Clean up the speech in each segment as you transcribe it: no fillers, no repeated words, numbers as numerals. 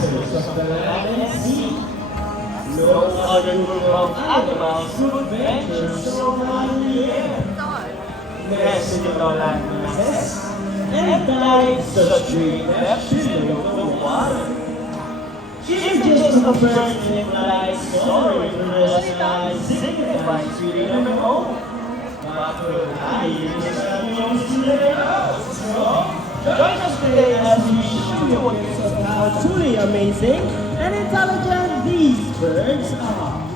masters of the land and sea. No other group of animals could venture so high in the air. Nest in the land masses, and dive such great depths below the water. She's just a bird that flies soaring through the sky, signifies freedom and hope. But her life is unknown to the earth. So, join us today as we show you what how truly amazing and intelligent these birds are.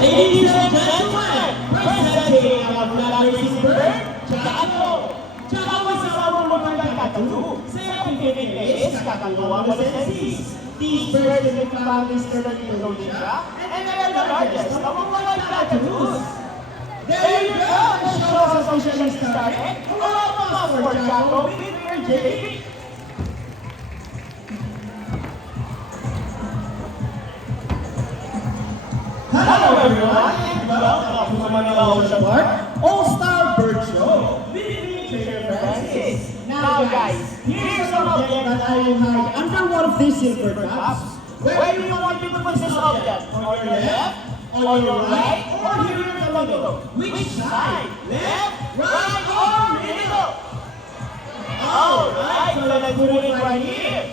Ladies and gentlemen, presenting our flag-raising bird, Chaco. Chaco is our local kakadu. Sa Philippine is kakatuwang species. These birds live in families in Indonesia, and they are the largest among mga kakadus. There you go! The show has officially started. Welcome for Chaco with your JP. Hello everyone, and welcome to Manila Ocean Park All-Star Bird Show with me, Trainer Francis. Now guys, here's an object that I will hide under one of these silver cups. Where do you want me to put this object? On your left, on your right, or here in the middle? Which side? Left, right, or middle? Alright, so let's put it right here.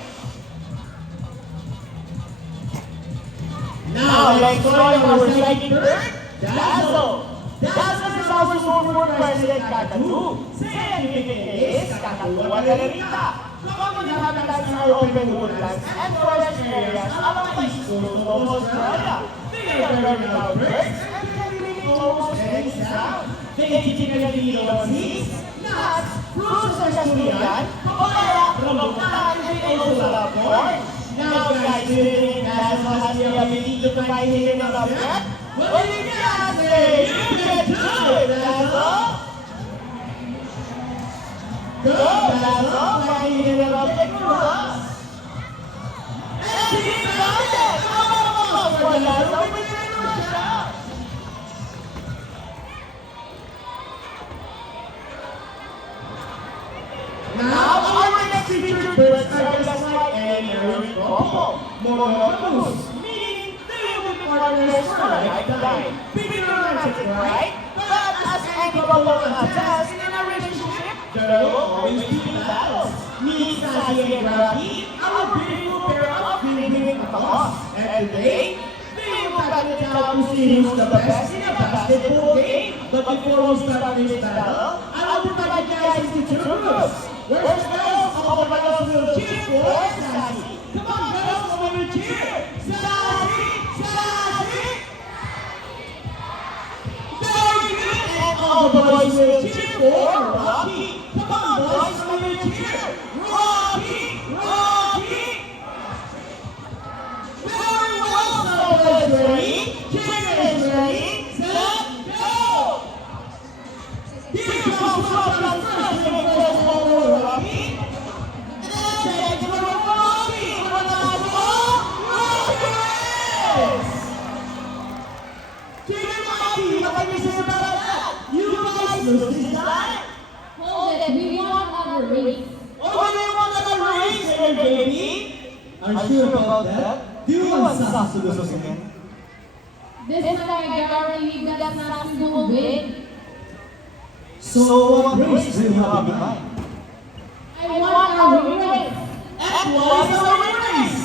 Now, let's join our second bird, Dazzle. Dazzle is our former president kakadu. Scientific is kakatuwa galarita. Common habitats are open woodlands and forest areas along the east coast of Australia. They are very loud birds and can make almost any sound. They typically live on seeds, nuts, fruits such as durian, papaya, rambutan, and they also love corn. Now guys, do you think Dazzle has the ability to fly hidden on the map? What do you guys say? You can do it, Dazzle! Go, Dazzle! Fly hidden on the map for us! And he found it! Come for Dazzle with your shot! Now, our next featured birds are just like any married couple. Monogamous, meaning they will be partners for a lifetime. Pretty romantic, right? But as any couple adjusts in a relationship, there will always be battles. Me, Sassy, and Rocky, our beautiful pair of living across. And today, they will battle it out to see who's the best in a basketball game. But before we start this battle, I will divide you guys into two groups. Where's girls? All the girls will cheer for Sassy. Come on, girls, come on, cheer! Sassy! Sassy! Very good! And all the boys will cheer for Rocky. Come on, boys, come on, cheer! Rocky! Rocky! Very well, so boys, ready? Cheer is ready? Set, go! Here comes Rocky first, and first over Rocky. And then second over Rocky. For the last ball, Rocky wins! Team Rocky, what can you say about that? You guys lose this time. Hold it, we want another race. Oh, they want another race here, baby? Are you sure about that? Do you want Sassy to lose again? This time I guarantee you that Sassy will win. So what race do you have in mind? I want our win race. And what is our win race?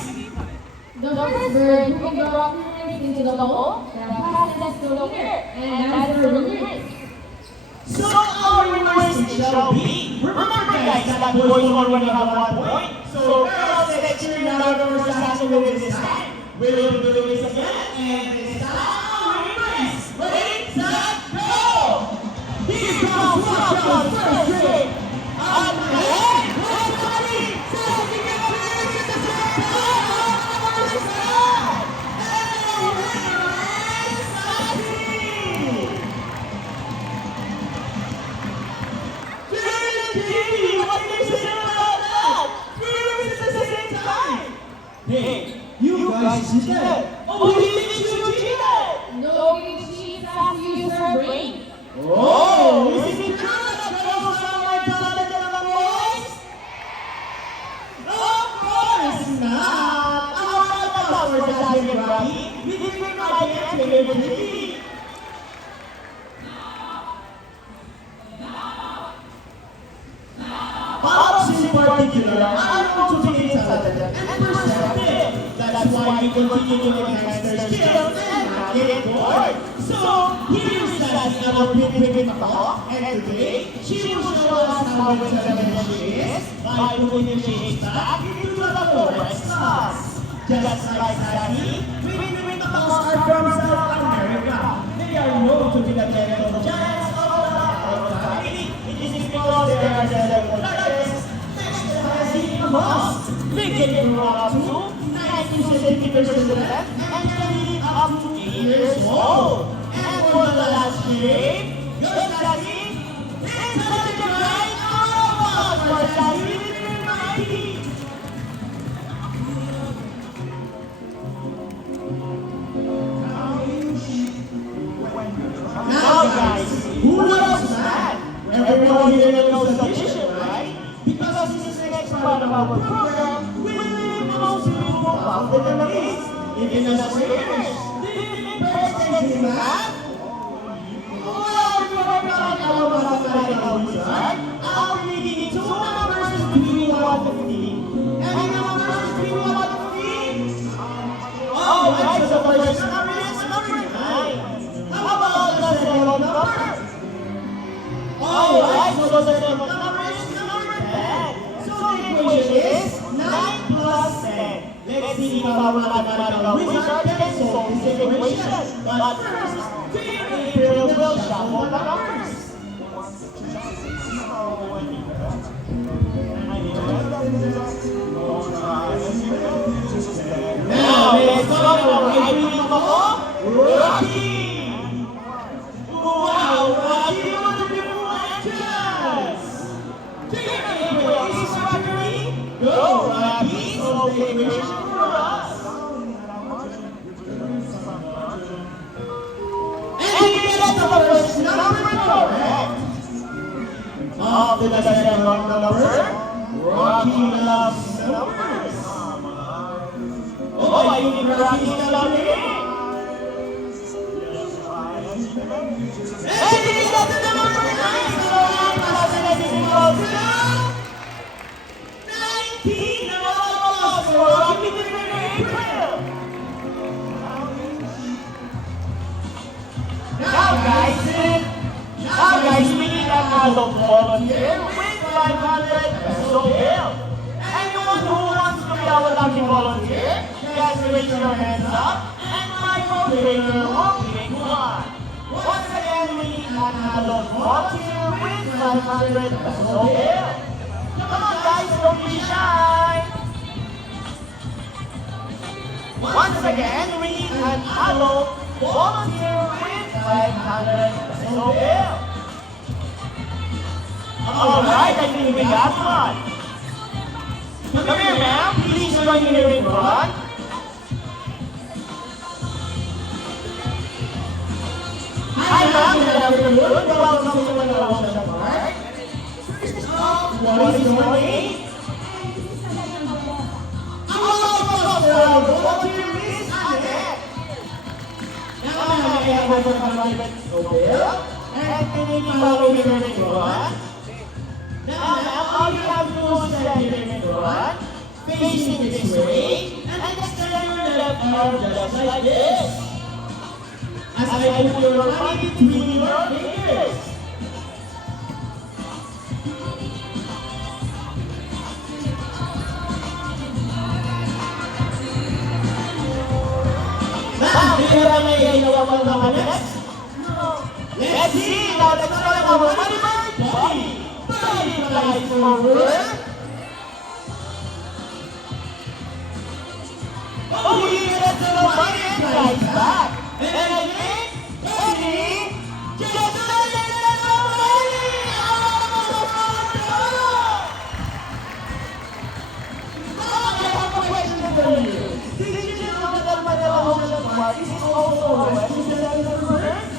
The first bird who can drop the race into the hole, the fastest to the winner. And that's our win race. So our win race shall be. Remember guys, that boys already have 1 point. So girls, let's cheer louder for Sassy to win this time. We will do this again, and this time our win race. Ready, set, go! Here comes Rocky first trick. On the head, everybody, Sassy gets to use it to set the side. And the winner is Sassy. Jimmy, what do you say about that? We're the same time. Hey, you guys cheated! Oh, you cheated! No, we cheat as you use our brain. Oh, is it true that girls are more talented than boys? Of course not! Our applause for Sassy and Rocky. We didn't like it favorably. Pops in particular are known to be intelligent and perceptive. That's why we continue to enhance their skills and not get bored. So, here is Sassy, our big talk, and today, she will show us how intelligent she is by putting the shades back into the forest sauce. Just like Sassy, big talks are from South America. They are known to be the chemical giants of the Apple family. It is because they are the level largest, next to Sassy the most. They can grow up to 90 centimeters in length and can live up to 8 years old. And for the last shape, good Sassy, intelligent right? All of us for Sassy with mighty. Now guys, who loves math? Everyone here knows addition, right? Because in this next part of our program, we will learn the most beautiful possibilities. Even as learners, do you think persons in math? Well, if you're not our mathematical wizard, I'll be reading two numbers between 1 to 15. Any numbers between 1 to 15? Alright, so the first number is number 9. How about the second number? Alright, so the second number is number 10. So the equation is 9 plus 10. Let's see if our mathematical wizard can solve this equation. But first, April will shuffle the numbers. Now, let's talk about April Rocky! Wow, Rocky, what a beautiful entrance! April, is Rocky ready? Go, Rocky, solve the equation for us! And you get the first number correct! After the second number, Rocky loves numbers! Oh, I think Rocky is loving and you get the number 9, so 9 plus 10 is equal to 19! Now, so Rocky with April! Now guys, we need an adult volunteer with 500 peso bill. Anyone who wants to be our lucky volunteer, just raise your hands up and my moderator will pick one. Once again, we need an adult volunteer with 500 peso bill. Come on guys, don't be shy. Once again, we need an adult volunteer with 500 peso bill. Alright, I think we got one. Come here, ma'am. Please join me here in front. Hi, ma'am. Good afternoon. Welcome to Manila Ocean Park. What is your name? Volunteer Miss Annette. Now, ma'am, I have over 500 bill. And can you follow me here in front? Now, ma'am, all you have to do is stand here in front, facing this way, and extend your left arm just like this. As I put your money between your fingers. Now, do you have any idea what will happen next? Let's see! Now, let's try our money bird body. Body flies forward. Oh, he gets to the money and flies back. And I think, Eddie, just like the money! Oh, I have a question for you. Did you know that Manila Ocean Park is also a resident of Earth?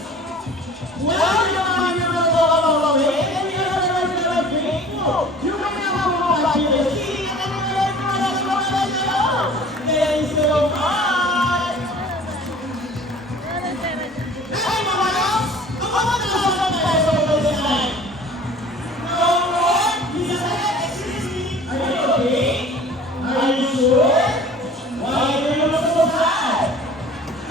Well, you're on your own way, and you're very grateful. You may now go back to the sea and enjoy the rest of the show. Thanks so much. Hey, mga else, kapag nalasan tayo this time. No more? This is excuse me. Are you okay? Are you sure? Why do you look so sad?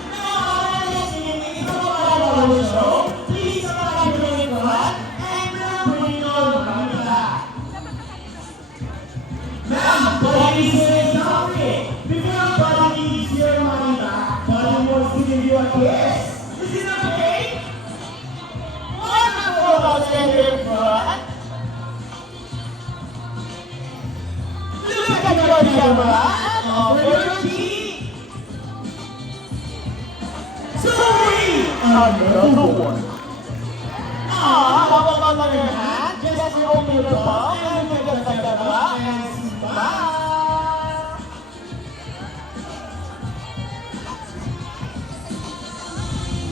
Now, I'm listening. Ito ang our show. Please subscribe to the front and bring your money back. Ma'am, Buddy says something. Before Buddy gives your money back, Buddy wants to give you a kiss. Is it okay? Wonderful, I'll stand here in front. Look at your camera and offer your cheek. Sorry! Another one. How about on your hand? Just open your palm and look at the camera and smile.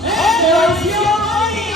And there's your money!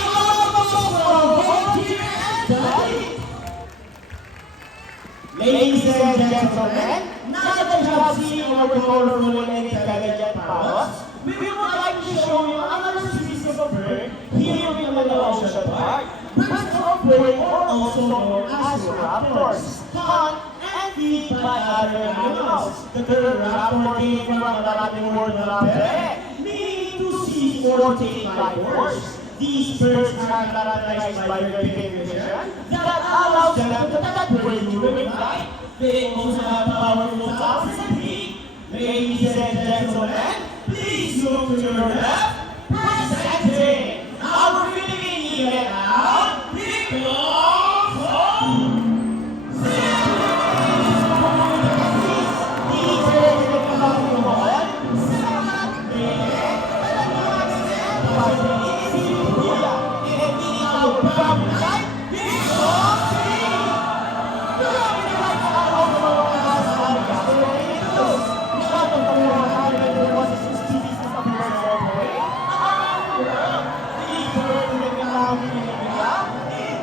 Ladies and gentlemen, now that you have seen our colorful and intelligent powers, we would like to show you another species of bird here in Manila Ocean Park. Birds of prey are also known as raptors, hunt and feed by other animals. The term raptor came from the Latin word rapere, meaning to seize or take by force. These birds are characterized by their big vision that allows them to attack prey during flight. They also have powerful talons and feet. Ladies and gentlemen, please look to your left. Presenting our Philippine event out. Big long home. These birds will come out from one. Salamat, Bene.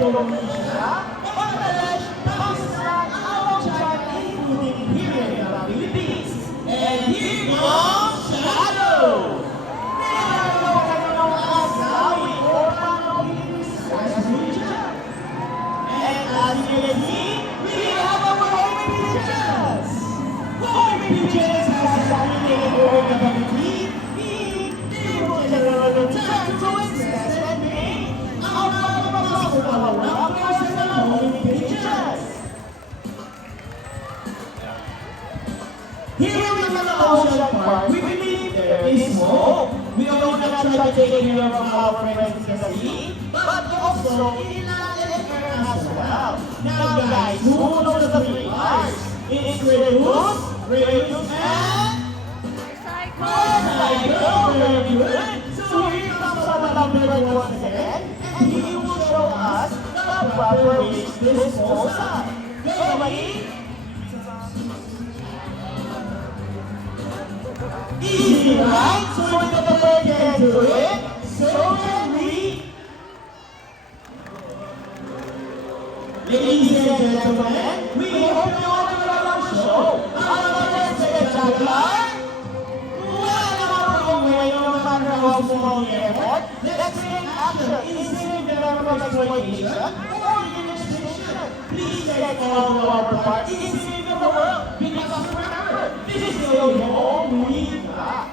Indonesia, Bangladesh, Pakistan, along China, including here in the Philippines. And here comes Shadow! Nilalaro ka na ng asawi o panawin sa region. And as you can see, we have our home pigeons! Home pigeons has dominated over the community, meaning they will generally return to its nest and mate. Here in Manila Ocean Park, we believe there is hope. We don't not try to take care of our friends in the sea, but also in land and air as well. Now guys, who knows the three R's? It's reduce, reduce, and recycle. Very good. So here comes our number one once again, and he will show us the proper waste disposal. Go, buddy! Easy, right? So if the bird can do it, so can we. Ladies and gentlemen, we hope you all enjoyed our show. Let's take a juggler. No matter how small the effort, let's take action in saving the environmental exploitation or in extinction. Please take all of our part in saving the world, because remember, this is the home we got.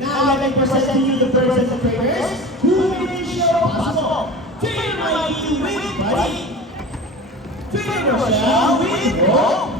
Now let me present you the persons and papers who made this show possible. To your mighty with buddy. To your Rochelle with Rome.